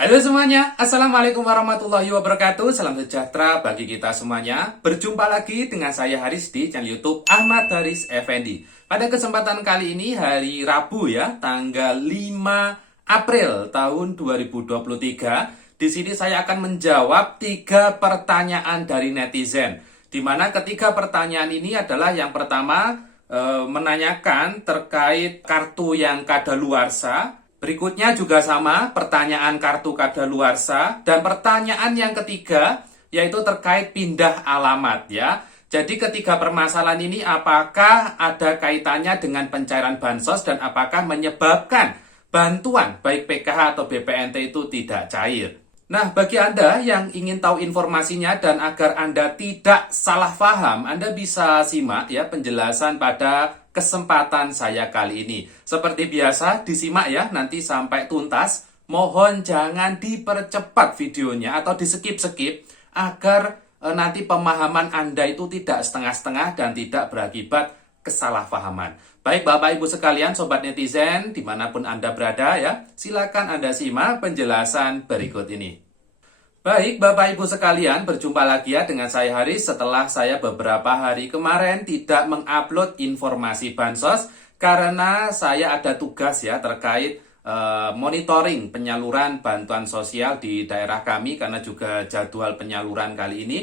Halo semuanya, Assalamualaikum warahmatullahi wabarakatuh. Salam sejahtera bagi kita semuanya. Berjumpa lagi dengan saya Haris di channel YouTube Ahmad Haris Effendi. Pada kesempatan kali ini hari Rabu ya, tanggal 5 April tahun 2023. Di sini saya akan menjawab 3 pertanyaan dari netizen. Di mana ketiga pertanyaan ini adalah yang pertama menanyakan terkait kartu yang kadaluarsa. Berikutnya juga sama, pertanyaan kartu kadaluarsa. Dan pertanyaan yang ketiga, yaitu terkait pindah alamat ya. Jadi ketiga permasalahan ini apakah ada kaitannya dengan pencairan bansos dan apakah menyebabkan bantuan baik PKH atau BPNT itu tidak cair. Nah, bagi Anda yang ingin tahu informasinya dan agar Anda tidak salah paham, Anda bisa simak ya penjelasan pada kesempatan saya kali ini. Seperti biasa, disimak ya nanti sampai tuntas. Mohon jangan dipercepat videonya atau di-skip-skip agar nanti pemahaman Anda itu tidak setengah-setengah dan tidak berakibat kesalahpahaman. Baik Bapak Ibu sekalian, Sobat Netizen, dimanapun Anda berada ya, silakan Anda simak penjelasan berikut ini. Baik Bapak Ibu sekalian, berjumpa lagi ya dengan saya Haris setelah saya beberapa hari kemarin tidak mengupload informasi bansos karena saya ada tugas ya terkait monitoring penyaluran bantuan sosial di daerah kami karena juga jadwal penyaluran kali ini.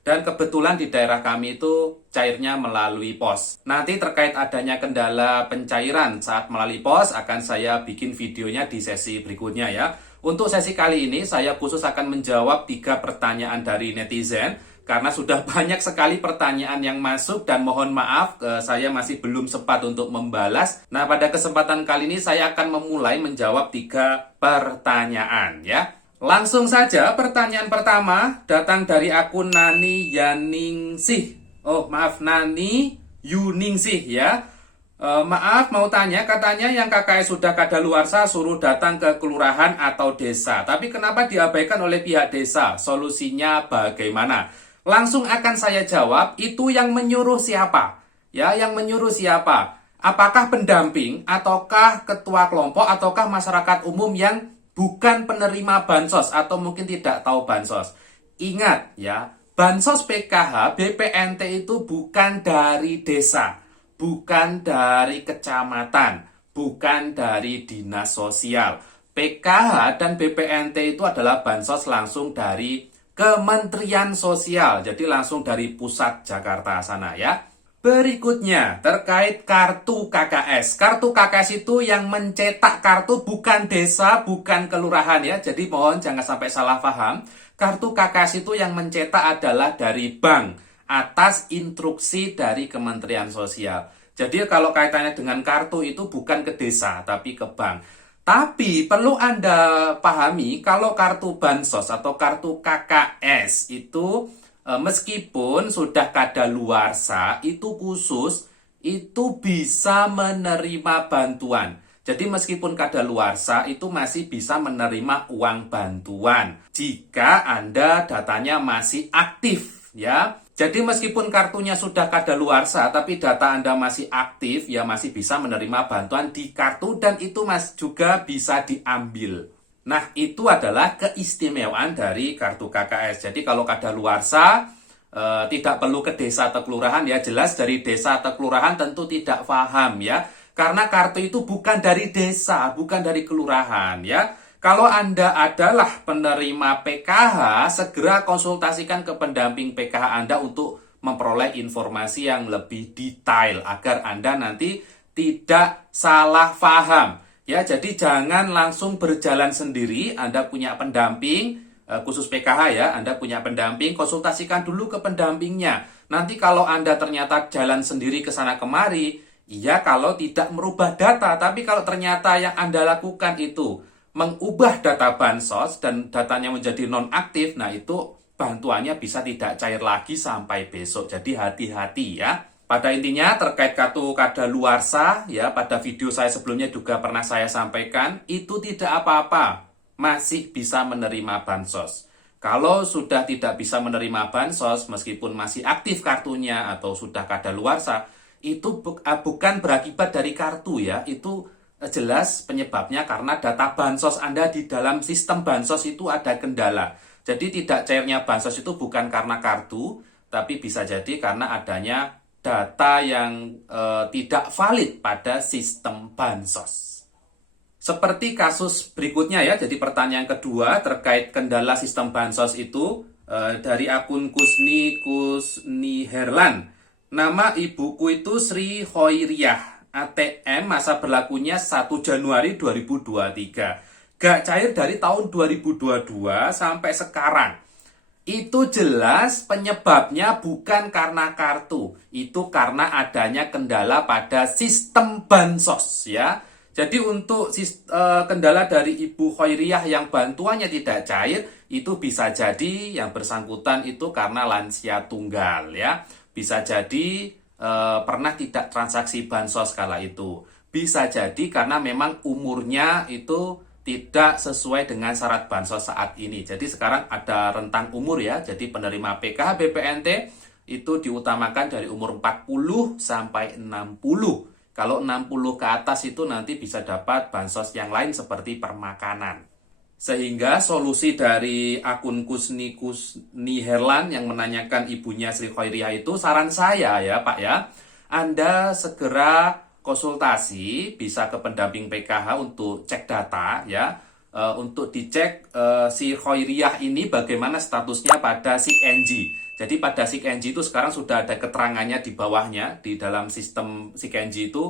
Dan kebetulan di daerah kami itu cairnya melalui pos. Nanti terkait adanya kendala pencairan saat melalui pos akan saya bikin videonya di sesi berikutnya ya. Untuk sesi kali ini saya khusus akan menjawab 3 pertanyaan dari netizen. Karena sudah banyak sekali pertanyaan yang masuk dan mohon maaf saya masih belum sempat untuk membalas. Nah pada kesempatan kali ini saya akan memulai menjawab 3 pertanyaan ya. Langsung saja, pertanyaan pertama datang dari akun Nani Yaningsih. Oh, maaf, Nani Yuningsih ya. Maaf, mau tanya, katanya yang KKS sudah kadaluarsa suruh datang ke kelurahan atau desa. Tapi kenapa diabaikan oleh pihak desa? Solusinya bagaimana? Langsung akan saya jawab, itu yang menyuruh siapa? Ya, yang menyuruh siapa? Apakah pendamping, ataukah ketua kelompok, ataukah masyarakat umum yang bukan penerima bansos atau mungkin tidak tahu bansos. Ingat ya, bansos PKH, BPNT itu bukan dari desa, bukan dari kecamatan, bukan dari dinas sosial. PKH dan BPNT itu adalah bansos langsung dari Kementerian Sosial, jadi langsung dari pusat Jakarta sana ya. Berikutnya, terkait kartu KKS. Kartu KKS itu yang mencetak kartu bukan desa, bukan kelurahan ya. Jadi mohon jangan sampai salah paham. Kartu KKS itu yang mencetak adalah dari bank atas instruksi dari Kementerian Sosial. Jadi kalau kaitannya dengan kartu itu bukan ke desa, tapi ke bank. Tapi perlu Anda pahami kalau kartu bansos atau kartu KKS itu meskipun sudah kadaluarsa, itu khusus, itu bisa menerima bantuan. Jadi meskipun kadaluarsa, itu masih bisa menerima uang bantuan. Jika Anda datanya masih aktif, ya. Jadi meskipun kartunya sudah kadaluarsa, tapi data Anda masih aktif, ya masih bisa menerima bantuan di kartu dan itu juga bisa diambil. Nah, itu adalah keistimewaan dari kartu KKS. Jadi kalau kadaluarsa tidak perlu ke desa atau kelurahan ya, jelas dari desa atau kelurahan tentu tidak paham ya. Karena kartu itu bukan dari desa, bukan dari kelurahan ya. Kalau Anda adalah penerima PKH, segera konsultasikan ke pendamping PKH Anda untuk memperoleh informasi yang lebih detail agar Anda nanti tidak salah paham. Ya, jadi jangan langsung berjalan sendiri. Anda punya pendamping, khusus PKH ya, Anda punya pendamping, konsultasikan dulu ke pendampingnya. Nanti kalau Anda ternyata jalan sendiri ke sana kemari, iya kalau tidak merubah data, tapi kalau ternyata yang Anda lakukan itu mengubah data bansos dan datanya menjadi nonaktif, nah itu bantuannya bisa tidak cair lagi sampai besok. Jadi hati-hati ya. Pada intinya terkait kartu kadaluarsa ya, pada video saya sebelumnya juga pernah saya sampaikan, itu tidak apa-apa, masih bisa menerima bansos. Kalau sudah tidak bisa menerima bansos meskipun masih aktif kartunya atau sudah kadaluarsa, itu bukan berakibat dari kartu ya, itu jelas penyebabnya karena data bansos Anda di dalam sistem bansos itu ada kendala. Jadi tidak cairnya bansos itu bukan karena kartu, tapi bisa jadi karena adanya data yang tidak valid pada sistem bansos. Seperti kasus berikutnya ya, jadi pertanyaan kedua terkait kendala sistem bansos itu dari akun Kusni Herlan. Nama ibuku itu Sri Hoiriah, ATM masa berlakunya 1 Januari 2023. Gak cair dari tahun 2022 sampai sekarang. Itu jelas penyebabnya bukan karena kartu, itu karena adanya kendala pada sistem bansos ya. Jadi untuk kendala dari Ibu Khairiyah yang bantuannya tidak cair, itu bisa jadi yang bersangkutan itu karena lansia tunggal ya. Bisa jadi pernah tidak transaksi bansos kala itu. Bisa jadi karena memang umurnya itu tidak sesuai dengan syarat bansos saat ini. Jadi sekarang ada rentang umur ya. Jadi penerima PKH BPNT itu diutamakan dari umur 40 sampai 60. Kalau 60 ke atas itu nanti bisa dapat bansos yang lain seperti permakanan. Sehingga solusi dari akun Kusni Herlan yang menanyakan ibunya Sri Khairiyah itu, saran saya ya Pak ya, Anda segera konsultasi bisa ke pendamping PKH untuk cek data ya, untuk dicek si Khairiyah ini bagaimana statusnya pada SIK-NG. Jadi pada SIK-NG itu sekarang sudah ada keterangannya di bawahnya, di dalam sistem SIK-NG itu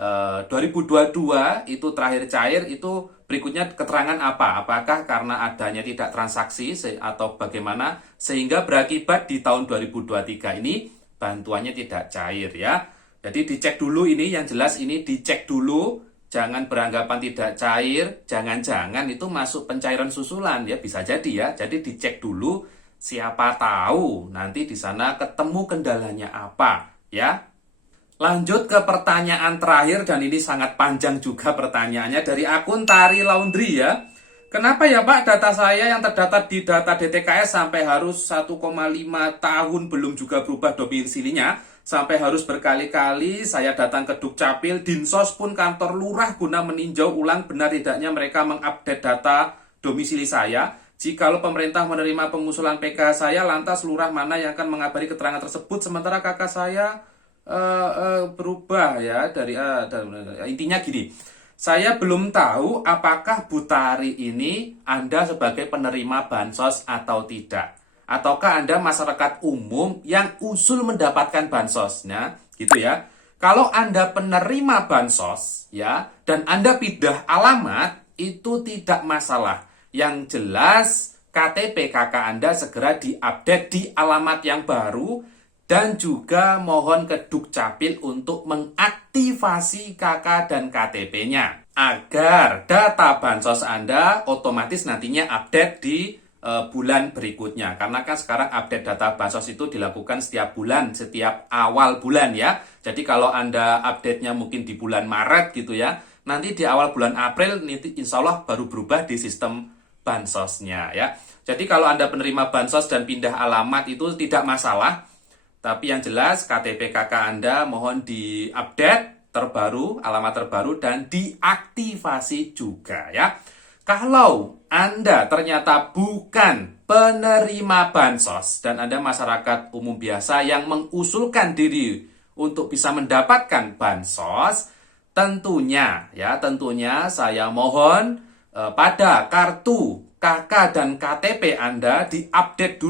2022 itu terakhir cair, itu berikutnya keterangan apa? Apakah karena adanya tidak transaksi atau bagaimana sehingga berakibat di tahun 2023 ini bantuannya tidak cair ya. Jadi dicek dulu ini, yang jelas ini dicek dulu, jangan beranggapan tidak cair, jangan-jangan itu masuk pencairan susulan ya, bisa jadi ya. Jadi dicek dulu, siapa tahu nanti di sana ketemu kendalanya apa ya. Lanjut ke pertanyaan terakhir, dan ini sangat panjang juga pertanyaannya dari akun Tari Laundry ya. Kenapa ya Pak data saya yang terdata di data DTKS sampai harus 1,5 tahun belum juga berubah domisilinya, sampai harus berkali-kali saya datang ke Dukcapil, Dinsos pun kantor lurah guna meninjau ulang benar tidaknya mereka mengupdate data domisili saya. Jikalau pemerintah menerima pengusulan PK saya, lantas lurah mana yang akan mengabari keterangan tersebut, sementara kakak saya berubah ya dari intinya gini, saya belum tahu apakah Bu Tari ini Anda sebagai penerima bansos atau tidak, ataukah Anda masyarakat umum yang usul mendapatkan bansosnya gitu ya. Kalau Anda penerima bansos ya dan Anda pindah alamat, itu tidak masalah. Yang jelas KTP kakak Anda segera diupdate di alamat yang baru, dan juga mohon ke Dukcapil untuk mengaktifasi KK dan KTP-nya agar data bansos Anda otomatis nantinya update di bulan berikutnya. Karena kan sekarang update data bansos itu dilakukan setiap bulan, setiap awal bulan ya. Jadi kalau Anda update-nya mungkin di bulan Maret gitu ya, nanti di awal bulan April nanti insya Allah baru berubah di sistem bansosnya ya. Jadi kalau Anda penerima bansos dan pindah alamat itu tidak masalah. Tapi yang jelas KTP kakak Anda mohon diupdate terbaru, alamat terbaru, dan diaktifasi juga ya. Kalau Anda ternyata bukan penerima bansos dan Anda masyarakat umum biasa yang mengusulkan diri untuk bisa mendapatkan bansos, tentunya saya mohon pada kartu KK dan KTP Anda diupdate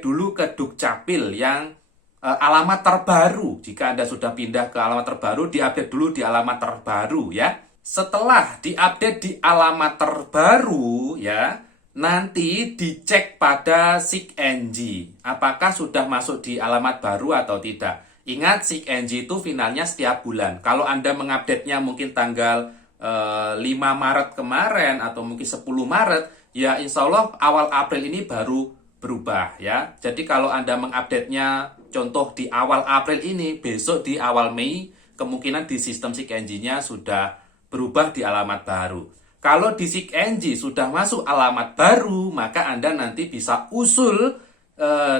dulu ke Dukcapil yang alamat terbaru. Jika Anda sudah pindah ke alamat terbaru, diupdate dulu di alamat terbaru ya. Setelah diupdate di alamat terbaru ya, nanti dicek pada SIK-NG apakah sudah masuk di alamat baru atau tidak. Ingat, SIK-NG itu finalnya setiap bulan. Kalau Anda mengupdate-nya mungkin tanggal 5 Maret kemarin atau mungkin 10 Maret, ya insya Allah awal April ini baru berubah ya. Jadi kalau Anda mengupdate-nya contoh di awal April ini, besok di awal Mei kemungkinan di sistem SIK-NG-nya sudah berubah di alamat baru. Kalau di SIK-NG sudah masuk alamat baru, maka Anda nanti bisa usul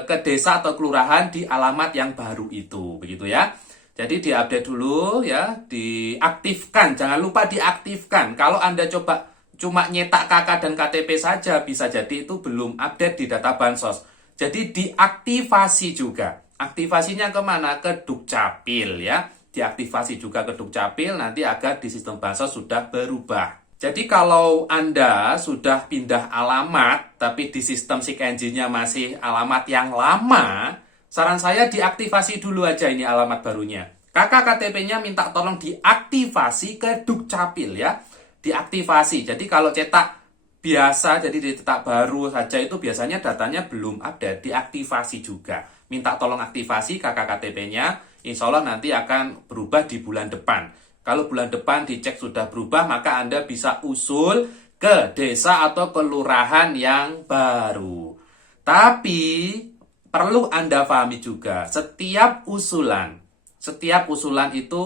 ke desa atau kelurahan di alamat yang baru itu, begitu ya. Jadi diupdate dulu ya, diaktifkan. Jangan lupa diaktifkan. Kalau Anda coba cuma nyetak KK dan KTP saja, bisa jadi itu belum update di data Bansos. Jadi diaktifasi juga. Aktivasinya kemana? Ke Dukcapil ya. Diaktifasi juga ke Dukcapil nanti agar di sistem Bansos sudah berubah. Jadi kalau Anda sudah pindah alamat, tapi di sistem seek engine-nya masih alamat yang lama, saran saya diaktifasi dulu aja ini alamat barunya. Kakak KTP-nya minta tolong diaktifasi ke Dukcapil ya. Diaktifasi. Jadi kalau cetak biasa, jadi dicetak baru saja itu biasanya datanya belum update. Diaktifasi juga. Minta tolong aktifasi kakak KTP-nya. Insya Allah nanti akan berubah di bulan depan. Kalau bulan depan dicek sudah berubah, maka Anda bisa usul ke desa atau kelurahan yang baru. Tapi perlu Anda pahami juga, setiap usulan itu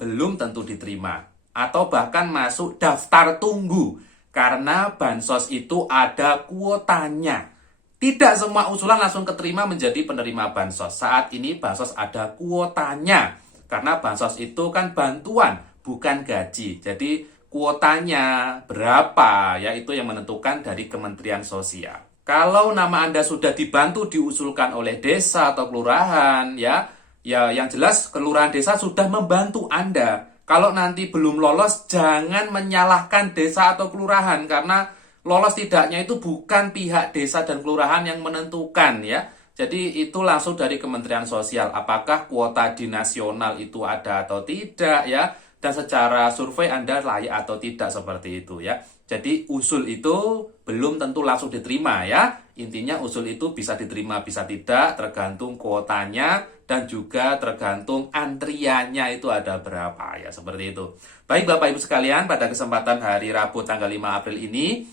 belum tentu diterima. Atau bahkan masuk daftar tunggu. Karena Bansos itu ada kuotanya. Tidak semua usulan langsung keterima menjadi penerima Bansos. Saat ini Bansos ada kuotanya. Karena Bansos itu kan bantuan, bukan gaji. Jadi kuotanya berapa ya itu yang menentukan dari Kementerian Sosial. Kalau nama Anda sudah dibantu diusulkan oleh desa atau kelurahan ya yang jelas kelurahan desa sudah membantu Anda. Kalau nanti belum lolos jangan menyalahkan desa atau kelurahan karena lolos tidaknya itu bukan pihak desa dan kelurahan yang menentukan ya. Jadi itu langsung dari Kementerian Sosial. Apakah kuota di nasional itu ada atau tidak ya? Dan secara survei Anda layak atau tidak seperti itu ya. Jadi usul itu belum tentu langsung diterima ya. Intinya usul itu bisa diterima bisa tidak tergantung kuotanya dan juga tergantung antriannya itu ada berapa ya seperti itu. Baik Bapak Ibu sekalian, pada kesempatan hari Rabu tanggal 5 April ini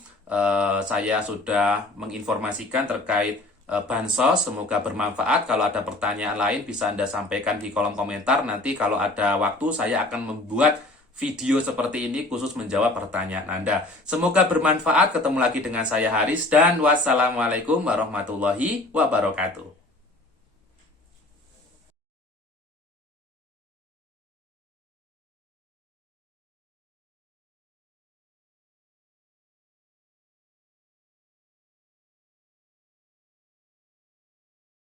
saya sudah menginformasikan terkait Bansos, semoga bermanfaat. Kalau ada pertanyaan lain bisa Anda sampaikan di kolom komentar. Nanti kalau ada waktu saya akan membuat video seperti ini khusus menjawab pertanyaan Anda. Semoga bermanfaat. Ketemu lagi dengan saya Haris dan wassalamualaikum warahmatullahi wabarakatuh.